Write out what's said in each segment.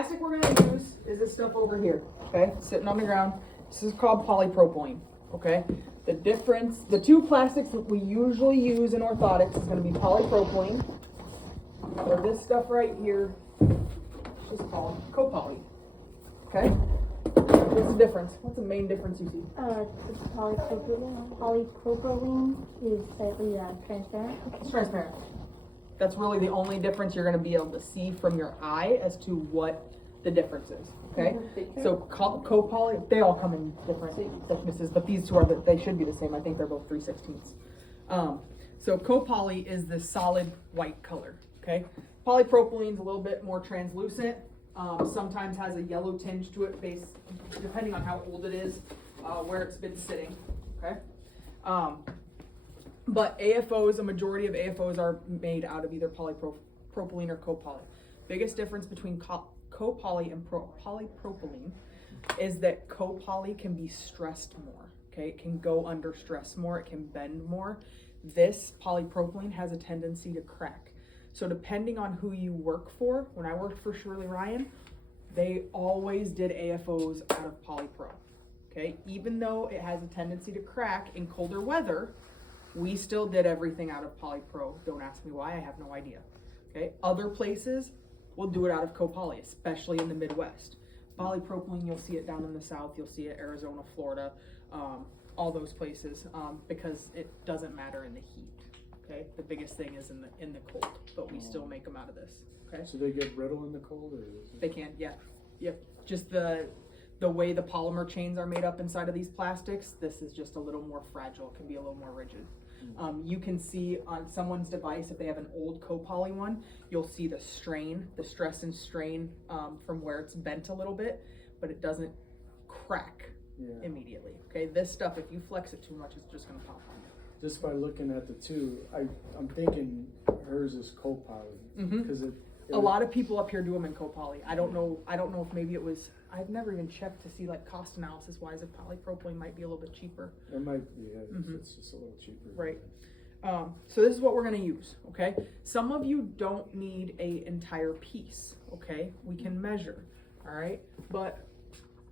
plastic we're gonna use is this stuff over here, okay? Sitting on the ground. This is called polypropylene, okay? The difference, the two plastics that we usually use in orthotics is gonna be polypropylene, or this stuff right here, it's just called copoly, okay? What's the difference? What's the main difference you see? Polypropylene is slightly transparent. It's transparent. That's really the only difference you're going to be able to see from your eye as to what the difference is. Okay, so copoly, they all come in different thicknesses, but these two they should be the same. I think they're both 3/16. So copoly is this solid white color. Okay, polypropylene is a little bit more translucent. Sometimes has a yellow tinge to it, based depending on how old it is, where it's been sitting. Okay. But AFOs, a majority of AFOs are made out of either polypropylene or copoly. Biggest difference between copoly and polypropylene is that copoly can be stressed more. Okay, it can go under stress more, it can bend more. This polypropylene has a tendency to crack. So depending on who you work for, when I worked for Shirley Ryan, they always did AFOs out of polypro. Okay, even though it has a tendency to crack in colder weather, we still did everything out of polypro. Don't ask me why, I have no idea. Okay, other places will do it out of copoly, especially in the Midwest. Polypropylene, you'll see it down in the South, you'll see it Arizona, Florida, all those places, because it doesn't matter in the heat. Okay, the biggest thing is in the cold, but we still make them out of this. Okay, so they get brittle in the cold, or they can, yeah, yep. Just the way the polymer chains are made up inside of these plastics, this is just a little more fragile. It can be a little more rigid. You can see on someone's device, if they have an old copoly one, you'll see the strain, the stress and strain from where it's bent a little bit, but it doesn't crack immediately. Okay, this stuff, if you flex it too much, it's just gonna pop on you. Just by looking at the two, I'm thinking hers is copoly because a lot of people up here do them in copoly. I don't know if maybe it was, I've never even checked to see like cost analysis wise if polypropylene might be a little bit cheaper. It might be, it's just a little cheaper. Right. So this is what we're gonna use, okay? Some of you don't need a entire piece, okay? We can measure, all right? But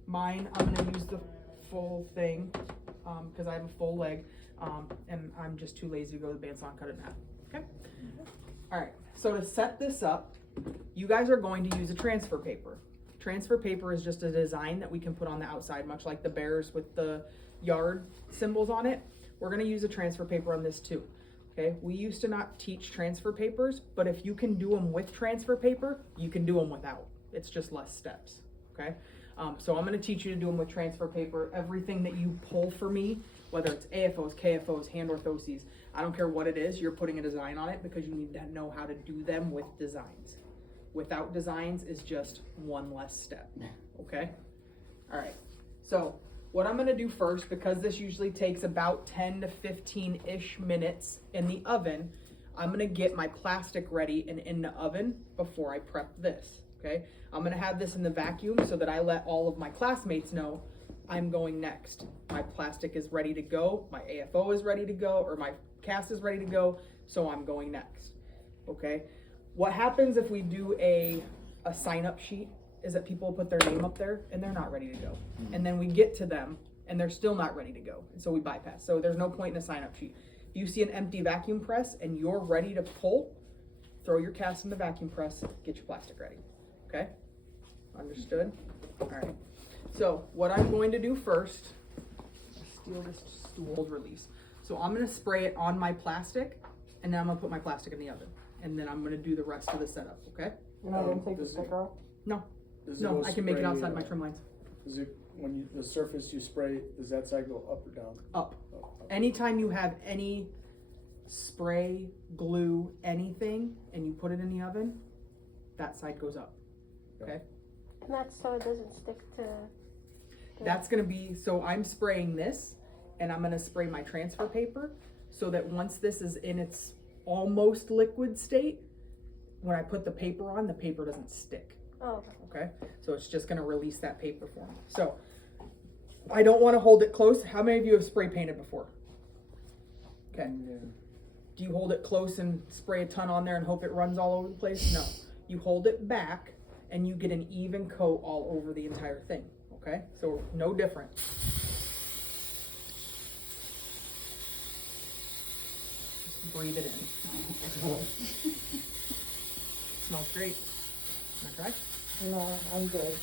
mine, I'm gonna use the full thing because I have a full leg and I'm just too lazy to go to the bandsaw and cut it in half, okay? All right, so to set this up, you guys are going to use a transfer paper. Transfer paper is just a design that we can put on the outside, much like the bears with the yard symbols on it. We're gonna use a transfer paper on this too, okay? We used to not teach transfer papers, but if you can do them with transfer paper, you can do them without. It's just less steps, okay? So I'm gonna teach you to do them with transfer paper. Everything that you pull for me, whether it's AFOs, KFOs, hand orthoses, I don't care what it is, you're putting a design on it because you need to know how to do them with designs. Without designs is just one less step, okay? All right, so what I'm gonna do first, because this usually takes about 10 to 15-ish minutes in the oven, I'm gonna get my plastic ready and in the oven before I prep this, okay? I'm gonna have this in the vacuum so that I let all of my classmates know I'm going next. My plastic is ready to go, my AFO is ready to go, or my cast is ready to go, so I'm going next, okay? What happens if we do a sign-up sheet is that people put their name up there and they're not ready to go. And then we get to them and they're still not ready to go. And so we bypass. So there's no point in a sign-up sheet. If you see an empty vacuum press and you're ready to pull, throw your cast in the vacuum press, get your plastic ready, okay? Understood? All right. So what I'm going to do first, steal this stool release. So I'm gonna spray it on my plastic and then I'm gonna put my plastic in the oven. And then I'm gonna do the rest of the setup, okay? You're not gonna take the sticker off? No, I can make it outside my trim lines. Is it, when the surface you spray, does that side go up or down? Up. Anytime you have any spray, glue, anything, and you put it in the oven, that side goes up, okay? And that's so it doesn't stick to... That's gonna be, so I'm spraying this, and I'm gonna spray my transfer paper, so that once this is in its almost liquid state, when I put the paper on, the paper doesn't stick. Oh, okay. So it's just gonna release that paper for me. So I don't want to hold it close. How many of you have spray painted before? Okay. Yeah. Do you hold it close and spray a ton on there and hope it runs all over the place? No. You hold it back and you get an even coat all over the entire thing, okay? So no different. Just breathe it in. Smells great. Wanna try? No, I'm good.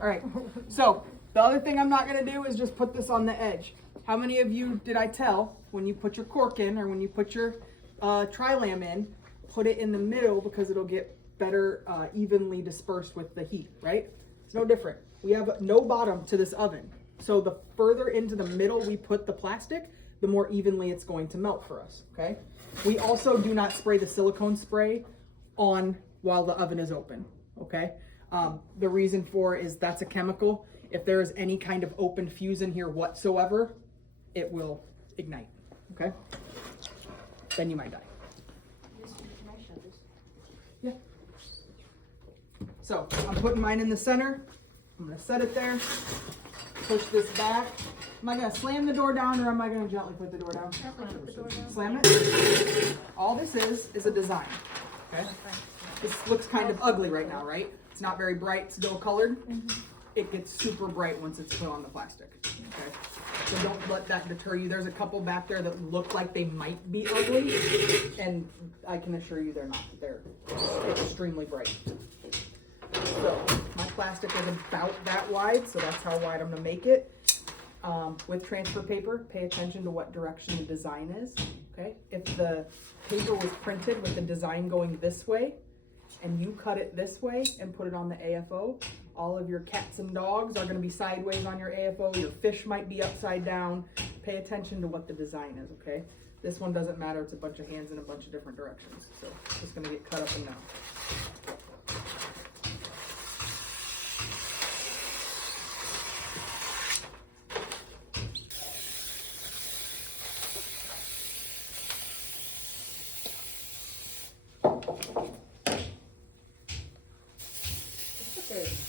All right, so the other thing I'm not gonna do is just put this on the edge. How many of you did I tell when you put your cork in or when you put your tri-lam in, put it in the middle because it'll get better evenly dispersed with the heat, right? It's no different. We have no bottom to this oven. So the further into the middle we put the plastic, the more evenly it's going to melt for us, okay? We also do not spray the silicone spray on while the oven is open, okay? The reason for is that's a chemical. If there is any kind of open fuse in here whatsoever, it will ignite, okay? Then you might die. Yeah. So I'm putting mine in the center. I'm gonna set it there, push this back. Am I gonna slam the door down or am I gonna gently put the door down? Slam it. All this is a design, okay? This looks kind of ugly right now, right? It's not very bright, it's dull colored. It gets super bright once it's put on the plastic, okay? So don't let that deter you. There's a couple back there that look like they might be ugly, and I can assure you they're not. They're extremely bright. So my plastic is about that wide, so that's how wide I'm gonna make it. With transfer paper, pay attention to what direction the design is, okay? If the paper was printed with the design going this way, and you cut it this way and put it on the AFO, all of your cats and dogs are gonna be sideways on your AFO, your fish might be upside down. Pay attention to what the design is, okay? This one doesn't matter, it's a bunch of hands in a bunch of different directions, so it's just gonna get cut up and down.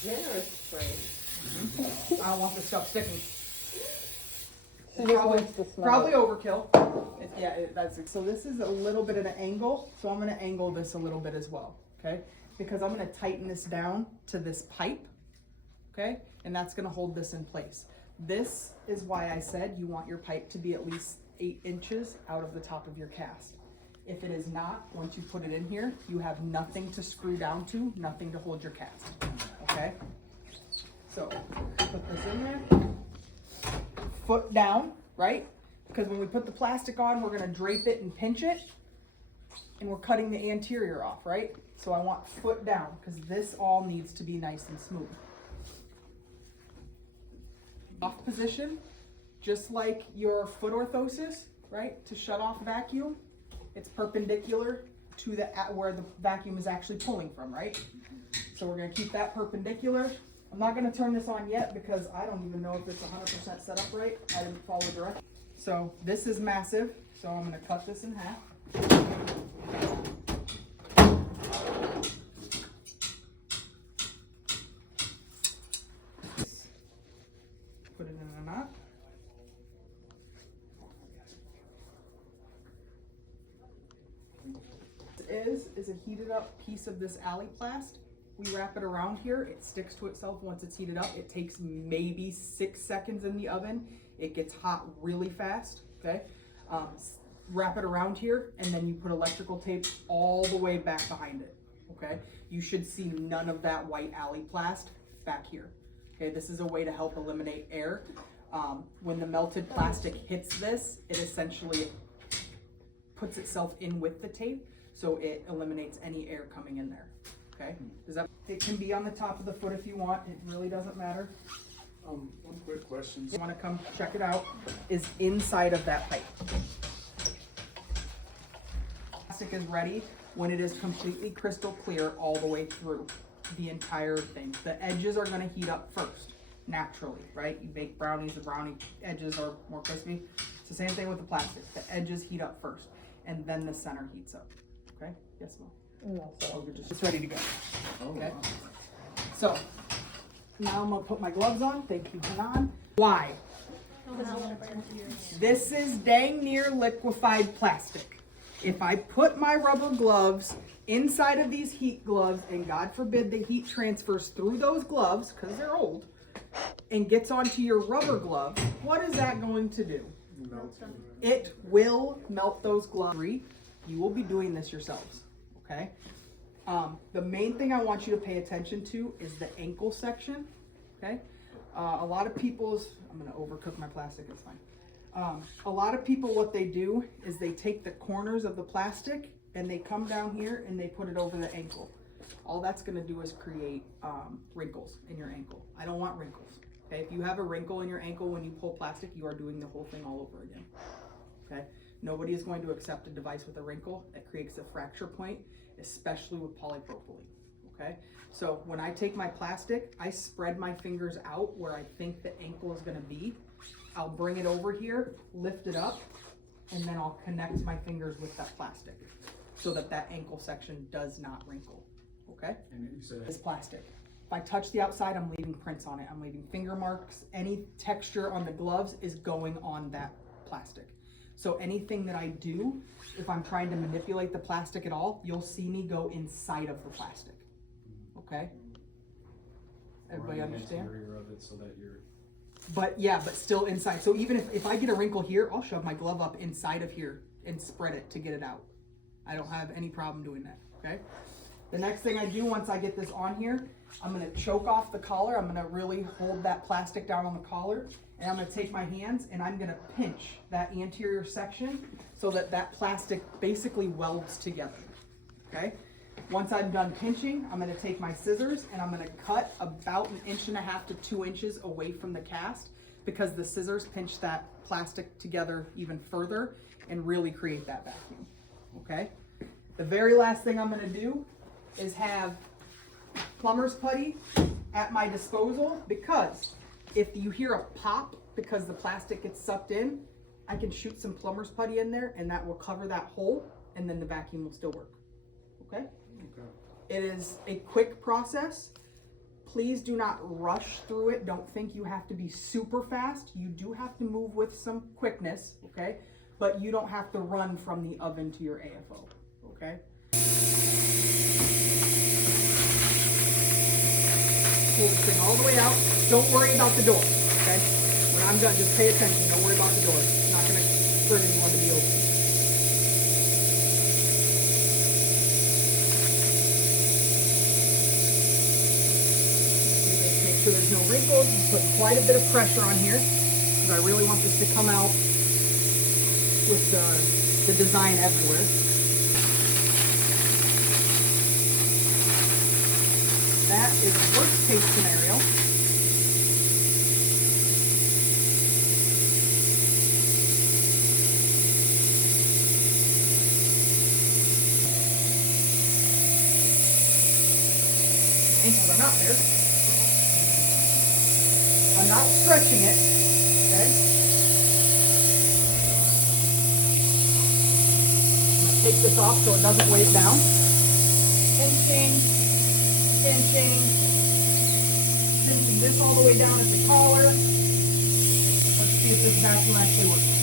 Generous spray. I don't want this stuff sticking. She just wants to smell Probably it. overkill. That's it. So this is a little bit at an angle, so I'm gonna angle this a little bit as well, okay? Because I'm gonna tighten this down to this pipe, okay? And that's gonna hold this in place. This is why I said you want your pipe to be at least 8 inches out of the top of your cast. If it is not, once you put it in here, you have nothing to screw down to, nothing to hold your cast, okay? So, put this in there. Foot down, right? Because when we put the plastic on, we're gonna drape it and pinch it, and we're cutting the anterior off, right? So I want foot down, because this all needs to be nice and smooth. Off position, just like your foot orthosis, right? To shut off vacuum, it's perpendicular to where the vacuum is actually pulling from, right? So we're gonna keep that perpendicular. I'm not gonna turn this on yet because I don't even know if it's 100% set up right. I didn't follow directions. So this is massive, so I'm gonna cut this in half. Put it in a knot. Is a heated up piece of this Aliplast. We wrap it around here, it sticks to itself once it's heated up. It takes maybe 6 seconds in the oven. It gets hot really fast, okay? Wrap it around here, and then you put electrical tape all the way back behind it, okay? You should see none of that white Aliplast back here, okay? This is a way to help eliminate air. When the melted plastic hits this, it essentially puts itself in with the tape, so it eliminates any air coming in there. Okay, it can be on the top of the foot if you want, it really doesn't matter. One quick question. You wanna come check it out, is inside of that pipe. Plastic is ready when it is completely crystal clear all the way through the entire thing. The edges are gonna heat up first, naturally, right? You bake brownies, the brownie edges are more crispy. It's the same thing with the plastic. The edges heat up first, and then the center heats up, okay? Yes, Mom? No, Oh, we're just ready to go. Okay. wow. So now I'm gonna put my gloves on. Thank you, Hanan. Why? This is dang near liquefied plastic. If I put my rubber gloves inside of these heat gloves, and God forbid the heat transfers through those gloves, because they're old, and gets onto your rubber glove, what is that going to do? It will melt those gloves. You will be doing this yourselves, okay? The main thing I want you to pay attention to is the ankle section, okay? A lot of people's, I'm gonna overcook my plastic, it's fine. A lot of people, what they do is they take the corners of the plastic and they come down here and they put it over the ankle. All that's gonna do is create wrinkles in your ankle. I don't want wrinkles, okay? If you have a wrinkle in your ankle when you pull plastic, you are doing the whole thing all over again, okay? Nobody is going to accept a device with a wrinkle that creates a fracture point, especially with polypropylene, okay? So when I take my plastic, I spread my fingers out where I think the ankle is gonna be. I'll bring it over here, lift it up, and then I'll connect my fingers with that plastic so that that ankle section does not wrinkle, okay? And you said It's plastic. If I touch the outside, I'm leaving prints on it. I'm leaving finger marks. Any texture on the gloves is going on that plastic. So anything that I do, if I'm trying to manipulate the plastic at all, you'll see me go inside of the plastic, okay? Everybody understand? Interior of it so that you're But yeah, but still inside. So even if I get a wrinkle here, I'll shove my glove up inside of here and spread it to get it out. I don't have any problem doing that, okay? The next thing I do once I get this on here, I'm gonna choke off the collar. I'm gonna really hold that plastic down on the collar, and I'm gonna take my hands and I'm gonna pinch that anterior section so that that plastic basically welds together, okay? Once I'm done pinching, I'm gonna take my scissors and I'm gonna cut about 1.5 to 2 inches away from the cast, because the scissors pinch that plastic together even further and really create that vacuum, okay? The very last thing I'm gonna do is have plumber's putty at my disposal, because if you hear a pop because the plastic gets sucked in, I can shoot some plumber's putty in there and that will cover that hole, and then the vacuum will still work, okay? It is a quick process. Please do not rush through it. Don't think you have to be super fast. You do have to move with some quickness, okay? But you don't have to run from the oven to your AFO, okay? Pull this thing all the way out. Don't worry about the door, okay? When I'm done, just pay attention. Don't worry about the door. It's not gonna hurt anyone to be open. Make sure there's no wrinkles. Just put quite a bit of pressure on here, because I really want this to come out with the design everywhere. That is worst case scenario. Ankles are not there. I'm not stretching it, okay? I'm gonna take this off so it doesn't weigh it down. Pinching, pinching this all the way down at the collar. Let's see if this vacuum actually works.